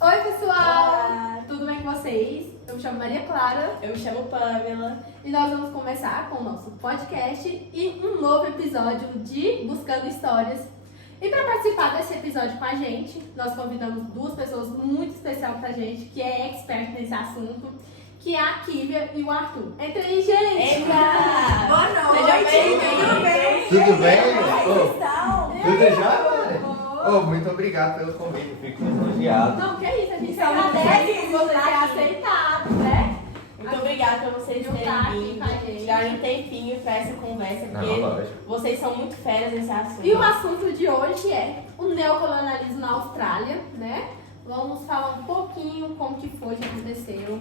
Oi, pessoal! Olá. Tudo bem com vocês? Eu me chamo Maria Clara Eu me chamo Pamela. e nós vamos começar com o nosso podcast e um novo episódio de Buscando Histórias. E para participar desse episódio com a gente, nós convidamos duas pessoas muito especiais pra gente, que é expert nesse assunto, que é a Kívia e o Arthur. Entra aí, gente! Eita! Boa noite, Seja bem-vindo. tudo bem? Tudo bem? Como Ô, estão? tudo já? Oh, muito obrigado pelo convite, fico lisonjeado. Não, que é isso, a gente São agradece dez por você ter aqui. aceitado, né? Muito obrigada por vocês Juntar terem aqui vindo, com a gente. tirarem um tempinho para essa conversa, porque Não, lógico. vocês são muito feras nesse assunto. E o assunto de hoje é o neocolonialismo na Austrália, né? Vamos falar um pouquinho como que foi, que aconteceu.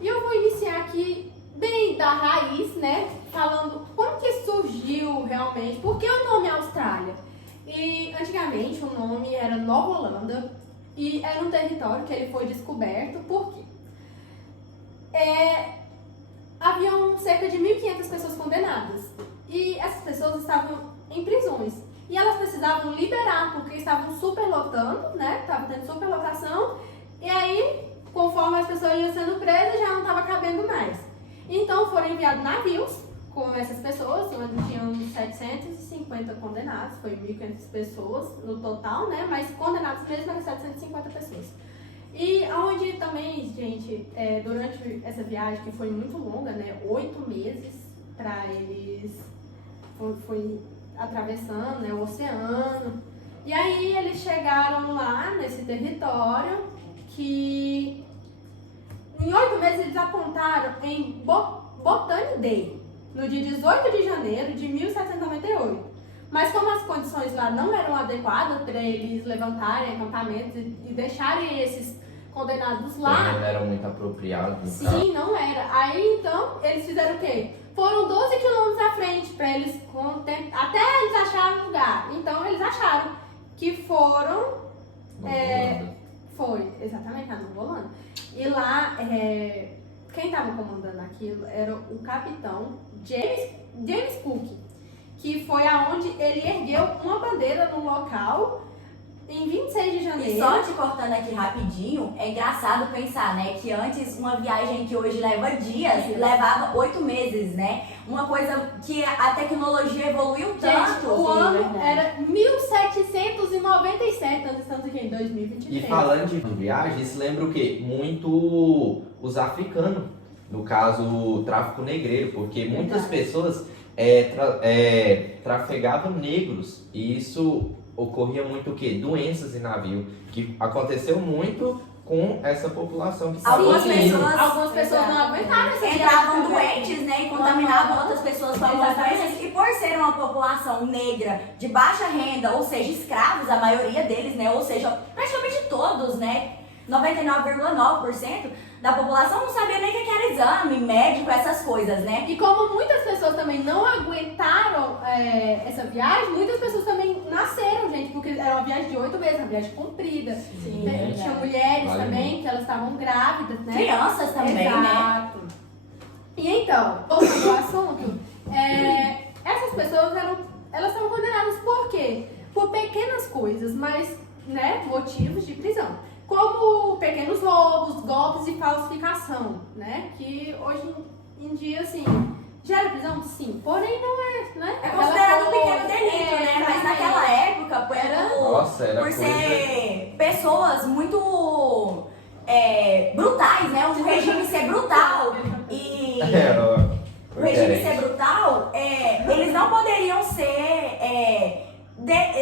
E eu vou iniciar aqui bem da raiz, né? Falando como que surgiu realmente, por que o nome Austrália? E antigamente o nome era Nova Holanda e era um território que ele foi descoberto por quê? Haviam cerca de 1.500 pessoas condenadas e essas pessoas estavam em prisões e elas precisavam liberar porque estavam superlotando, né? Estava tendo superlotação e aí, conforme as pessoas iam sendo presas, já não estava cabendo mais. Então foram enviados navios com essas pessoas, onde tinham 750 condenados, foi 1.500 pessoas no total, né? Mas condenados mesmo eram 750 pessoas. E onde também, gente, durante essa viagem, que foi muito longa, né, 8 meses para eles, foi atravessando, né, o oceano. E aí eles chegaram lá nesse território que em 8 meses eles apontaram em Botany Day, no dia 18 de janeiro de 1798. Mas como as condições lá não eram adequadas para eles levantarem acampamentos e deixarem esses condenados lá. Não era muito apropriado. No Sim, não era. Aí então eles fizeram o quê? Foram 12 quilômetros à frente para eles até eles acharem um lugar. Então eles acharam que foram. Foi, exatamente, a Nova Holanda. E lá, quem estava comandando aquilo era o capitão James Cook, que foi aonde ele ergueu uma bandeira no local em 26 de janeiro. E só te cortando aqui rapidinho, é engraçado pensar, né, que antes uma viagem que hoje leva dias, levava 8 meses, né? Uma coisa que a tecnologia evoluiu Gente, tanto. o Sim, ano verdade. era 1797, nós estamos aqui em 2023. E falando de viagem, isso lembra o quê? Muito os africanos, no caso o tráfico negreiro, porque muitas pessoas trafegavam negros e isso ocorria muito o quê? Doenças em navio, que aconteceu muito com essa população que estava Algumas indo. pessoas- Algumas pessoas não aguentaram essa Entravam viagem também. doentes, né, e contaminavam outras pessoas com algumas doenças. E por ser uma população negra de baixa renda, ou seja, escravos, a maioria deles, né, ou seja, praticamente todos, né, 99,9% da população não sabia nem o que era exame, médico, essas coisas, né. E como muitas pessoas também não aguentaram essa viagem, muitas pessoas também nasceram, gente, porque era uma viagem de 8 meses, uma viagem comprida. Sim, Tinha verdade. mulheres Vale também, muito. que elas estavam grávidas, né? Crianças também, né. Exato. E então, voltando ao assunto, essas pessoas elas estavam condenadas por quê? Por pequenas coisas, mas, né, motivos de prisão. Como pequenos roubos, golpes e falsificação, né? Que hoje em dia, assim, gera prisão? Sim. Porém, não é, né? É considerado um Aquela pequeno delito, né? Mas exatamente. naquela época, Nossa, era por coisa... ser pessoas muito brutais, né? O regime ser brutal e o regime ser brutal, eles não poderiam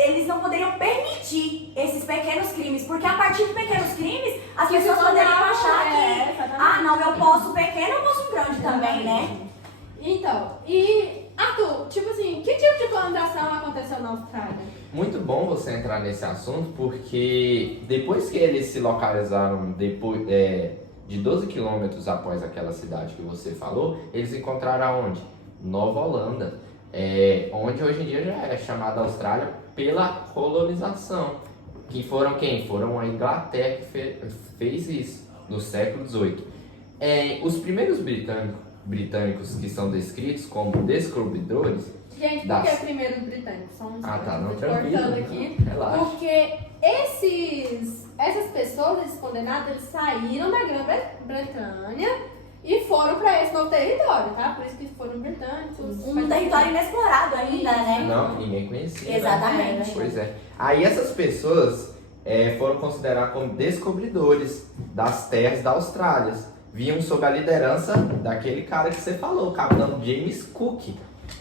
eles não poderiam permitir esses pequenos crimes, porque a partir de pequenos crimes as Que pessoas se poderiam tornavam, achar que exatamente. não, eu posso o pequeno, eu posso o grande também, né? Então, e Arthur, tipo assim, que tipo de colonização aconteceu na Austrália? Muito bom você entrar nesse assunto, porque depois que eles se localizaram de 12 quilômetros após aquela cidade que você falou, eles encontraram aonde? Nova Holanda, onde hoje em dia já é chamada Austrália pela colonização. Que foram quem? Foram a Inglaterra que fez isso no século XVIII. Os primeiros britânicos que são descritos como descobridores, Gente, por que primeiro os britânicos? Só um Ah, tá, não, cortando tranquilo. aqui. Relaxa. Porque essas pessoas, esses condenados, eles saíram da Grã-Bretanha e foram para esse novo território, tá? Por isso que foram britânicos. Um território inexplorado ainda, né? Não, ninguém conhecia. né? Exatamente. Pois é. Aí essas pessoas foram consideradas como descobridores das terras da Austrália. Vinham sob a liderança daquele cara que você falou, o capitão James Cook,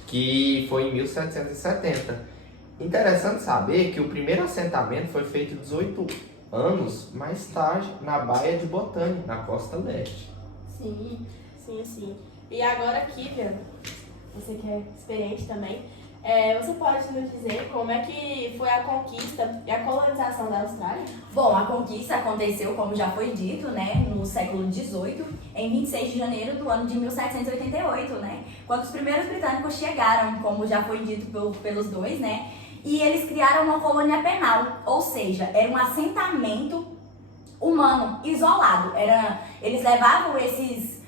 que foi em 1770. Interessante saber que o primeiro assentamento foi feito 18 anos mais tarde na Baía de Botany, na costa leste. Sim. Sim. E agora, Kívia, você que é experiente também, você pode nos dizer como é que foi a conquista e a colonização da Austrália? Bom, a conquista aconteceu, como já foi dito, né, no século XVIII, em 26 de janeiro do ano de 1788, né, quando os primeiros britânicos chegaram, como já foi dito pelos dois, né, e eles criaram uma colônia penal, ou seja, era um assentamento humano, isolado. Eles levavam esses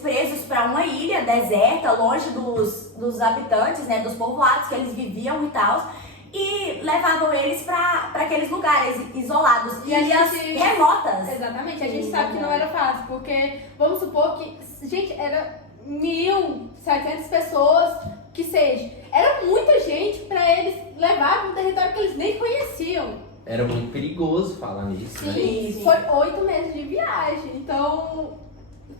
presos para uma ilha deserta, longe dos habitantes, né, dos povoados que eles viviam e tal, e levavam eles para aqueles lugares isolados, E a ilhas gente- remotas. Exatamente. A gente sabe que não era fácil, porque vamos supor que, gente, era 1.700 pessoas, que seja. Era muita gente para eles levar para um território que eles nem conheciam. Era muito perigoso falar nisso, né? Sim. Foi 8 meses de viagem. Então,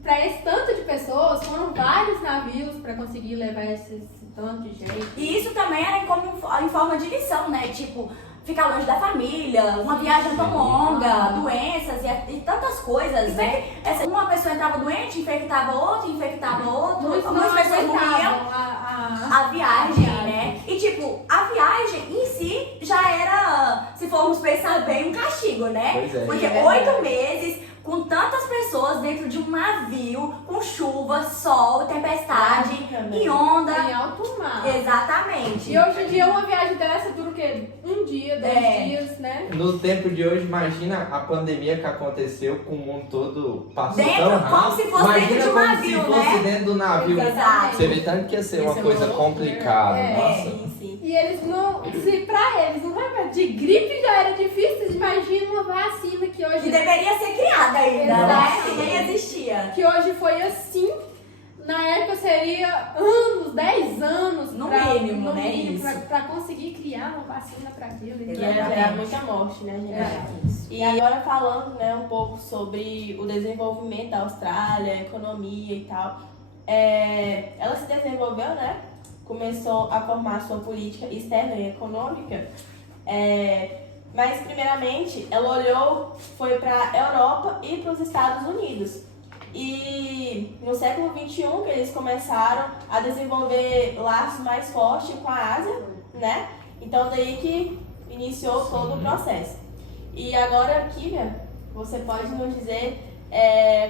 para esse tanto de pessoas, foram vários navios para conseguir levar esse tanto de gente. E isso também era em forma de lição, né? Tipo, ficar longe da família, uma viagem tão longa, doenças e tantas coisas, né? Uma pessoa entrava doente, infectava outro, Muitas algumas não pessoas morriam. aguentavam A viagem, né? E tipo, a viagem em si já era, se formos pensar bem, um castigo, né? Pois é. Porque 8 meses com tantas pessoas dentro de um navio, com chuva, sol, tempestade e onda. Em alto mar. Exatamente. E hoje em dia uma viagem dessa dura o quê? Um dia, 2 dias, né? No tempo de hoje, imagina a pandemia que aconteceu com o mundo todo passou Dentro, tão rápido. como se fosse Imagina dentro de um como navio, se fosse né? dentro do navio. Exato. Você vê tanto que ia ser uma Isso é coisa uma loucura. complicada. É. Nossa. Sim. E eles não, se pra eles não vai de gripe já era difícil, imagina uma vacina que hoje Que deveria ser criada ainda, né? Exato. Que nem existia. que hoje foi assim, na época seria anos, 10 anos No mínimo, no né, mínimo, isso. pra conseguir criar uma vacina pra aquilo. Que Então, ia Exatamente. gerar muita morte, né, gente? E agora falando, né, um pouco sobre o desenvolvimento da Austrália, a economia e tal. Ela se desenvolveu, né? Começou a formar sua política externa e econômica. Mas primeiramente ela olhou, foi para a Europa e para os Estados Unidos. E no século XXI que eles começaram a desenvolver laços mais fortes com a Ásia, né? Então daí que iniciou todo o processo. E agora, Kívia, você pode nos dizer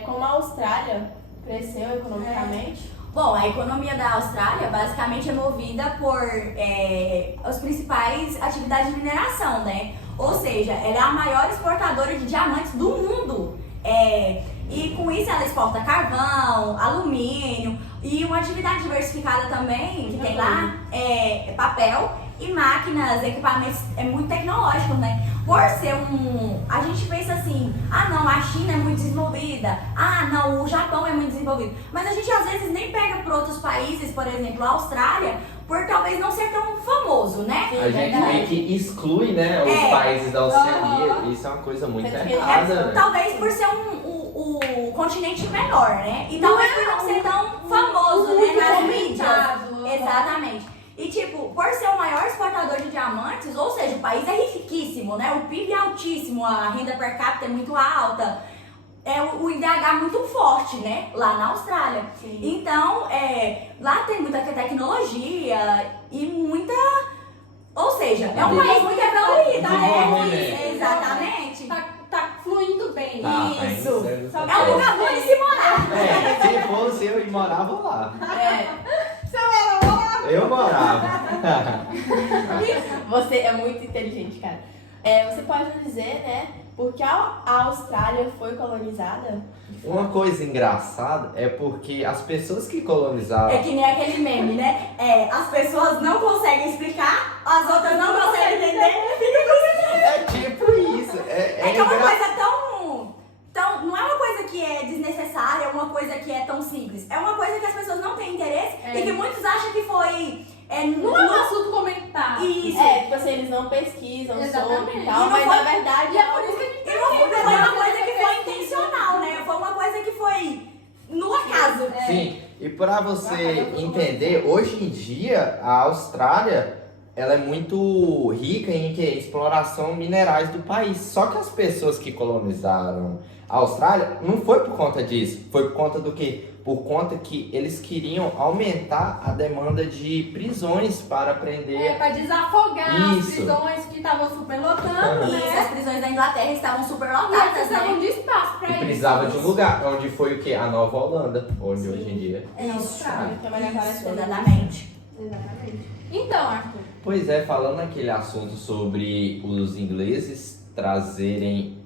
como a Austrália cresceu economicamente? Bom, a economia da Austrália basicamente é movida por as principais atividades de mineração, né? Ou seja, ela é a maior exportadora de diamantes do mundo. E com isso ela exporta carvão, alumínio e uma atividade diversificada também, que tem lá papel e máquinas, equipamentos muito tecnológicos, né? Por ser a gente pensa assim, não, a China é muito desenvolvida, não, o Japão é muito desenvolvido. Mas a gente às vezes nem pega por outros países, por exemplo, a Austrália, por talvez não ser tão famoso, né? A gente meio que exclui, né, os países da Oceania. Isso é uma coisa muito errada, né? Talvez por ser o continente menor, né? E talvez por não ser tão famoso, né, muito nas comentado. mídias. Exatamente. E tipo, por ser o maior exportador de diamantes, ou seja, o país é riquíssimo, né? O PIB é altíssimo, a renda per capita é muito alta, o IDH muito forte, né? Lá na Austrália. Sim. Então, lá tem muita tecnologia e muita... Ou seja, é um país muito evoluído, né? Desenvolvimento. Exatamente. Tá fluindo bem. Isso. Só É um lugar bom de se morar. Se fosse eu e morava lá. Você Eu morava. Você é muito inteligente, cara. Você pode nos dizer, né, Porque a Austrália foi colonizada. Uma coisa engraçada é porque as pessoas que colonizaram. É que nem aquele meme, né? As pessoas não conseguem explicar, as outras não conseguem entender. É tipo isso. É que é uma coisa tão. Não é uma coisa que é desnecessária, é uma coisa que é tão simples. É uma coisa que as pessoas não têm interesse e que muitos acham que foi. Não é um assunto comentado. Isso. Tipo assim, eles não pesquisam Exatamente. sobre e tal, E mas não na verdade E é por isso que a gente E não foi uma coisa que foi intencional, né? Foi uma coisa que foi no acaso. Sim, e para você entender, hoje em dia a Austrália ela é muito rica em exploração minerais do país. Só que as pessoas que colonizaram a Austrália não foi por conta disso, foi por conta do quê? Por conta que eles queriam aumentar a demanda de prisões para prender. para desafogar as Isso. prisões que estavam superlotando, E né? as prisões da Inglaterra estavam super E eles lotadas, precisavam né? de espaço pra E isso. precisava de um lugar, onde foi o quê? A Nova Holanda, onde hoje em dia. Isso. Isso, Exatamente. Exatamente. Então, Arthur, Pois é, falando naquele assunto sobre os ingleses trazerem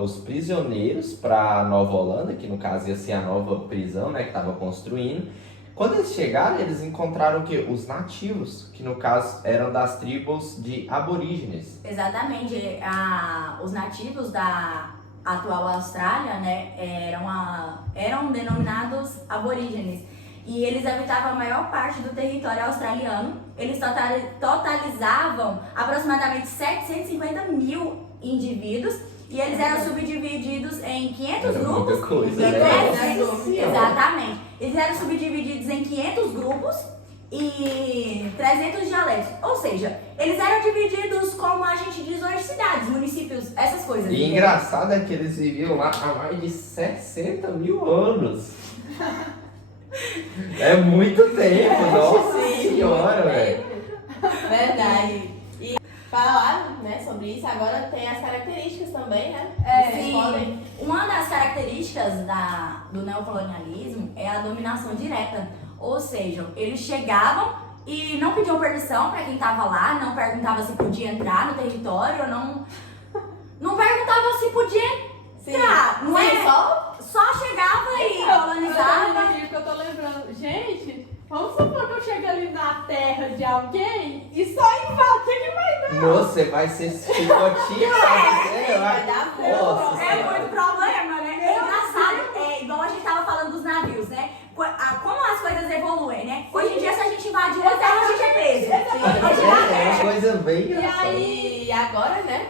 os prisioneiros para Nova Holanda, que no caso ia ser a nova prisão, né, que estava construindo. Quando eles chegaram, eles encontraram o quê? Os nativos, que no caso eram das tribos de aborígenes. Exatamente. Os nativos da atual Austrália, né, eram denominados aborígenes. E eles habitavam a maior parte do território australiano. Eles totalizavam aproximadamente 750 mil indivíduos. E eles eram subdivididos em 500 Era grupos. muita coisa, e né? Exatamente. Eles eram subdivididos em 500 grupos e 300 dialetos. Ou seja, eles eram divididos como a gente diz hoje, cidades, municípios, essas coisas. E engraçado é que eles viviam lá há mais de 60 mil anos. É muito tempo, nossa senhora, velho. Verdade. E falar, né, sobre isso, agora tem as características também, né? Vocês Sim. podem. Uma das características do neocolonialismo é a dominação direta. Ou seja, eles chegavam e não pediam permissão para quem estava lá, não perguntavam se podia entrar no território, não perguntavam se podia entrar. Não é? Só chegava e colonizava. que eu tô lembrando. Gente, vamos supor que eu chego ali na terra de alguém e só invado. O que vai dar? Nossa, você vai ser chicoteado. Você vai dar Nossa É senhora. muito problema, né? É engraçado, igual a gente tava falando dos navios, né? Como as coisas evoluem, né? Hoje em dia, se a gente invadir a terra, a gente é preso. É uma coisa bem E engraçada. aí, agora, né,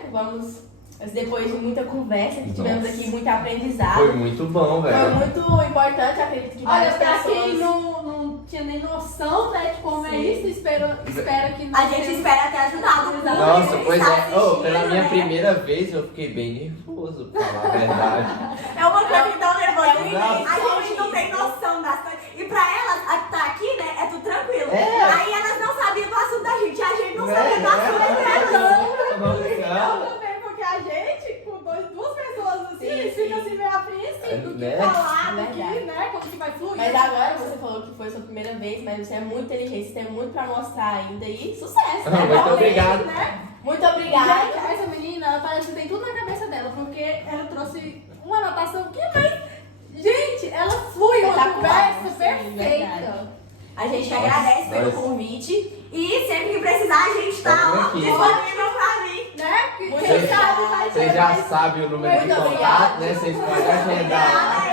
depois de muita conversa que tivemos Nossa. aqui, muito aprendizado. Foi muito bom, Foi velho. muito importante, acredito que Olha, várias pra pessoas... quem não tinha nem noção, né, de como é Sim. isso, espera que A gente espera ter ajudado. o público Nossa, que pois está é. Oh, assistindo, pela minha né? primeira vez eu fiquei bem nervoso, pra falar a verdade. É uma coisa que dá um nervoso. Não. A gente não tem noção das coisas. E pra elas, a que tá aqui, né, é tudo tranquilo. É. Aí elas não sabiam do assunto da gente, a gente não Né, sabia do assunto delas. Vamos ligar. Eu também, porque a gente, com duas pessoas assim, Sim, eles sim. ficam assim meio apreensivos do que Né? falar, do que, Verdade. né, como que vai fluir. Mas agora você falou que foi sua primeira vez, mas você é muito inteligente, você tem muito pra mostrar ainda e sucesso, né? Muito Parabéns, obrigado. Né? Muito Gente, obrigada. essa menina, ela parece que tem tudo na cabeça dela, porque ela trouxe uma anotação que mais... Gente, ela flui uma Espetacular, conversa sim, perfeita. verdade. A gente Nossa, agradece pelo nossa. convite e sempre que precisar a gente Tá tá por ó, aqui. disponível pra mim. Né? Que Muito quem obrigada. sabe vai Vocês ter já mais- sabem o número de Muito contato, obrigada. né? Vocês podem agendar lá.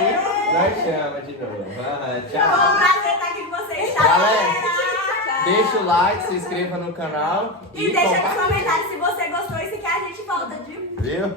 Nós chama de novo. Foi um Tchau. prazer estar aqui com vocês. Tchau, Galera, galera. deixa o like, se inscreva no canal E deixa nos compartilha. comentários se você gostou e se quer a gente volta de Viu?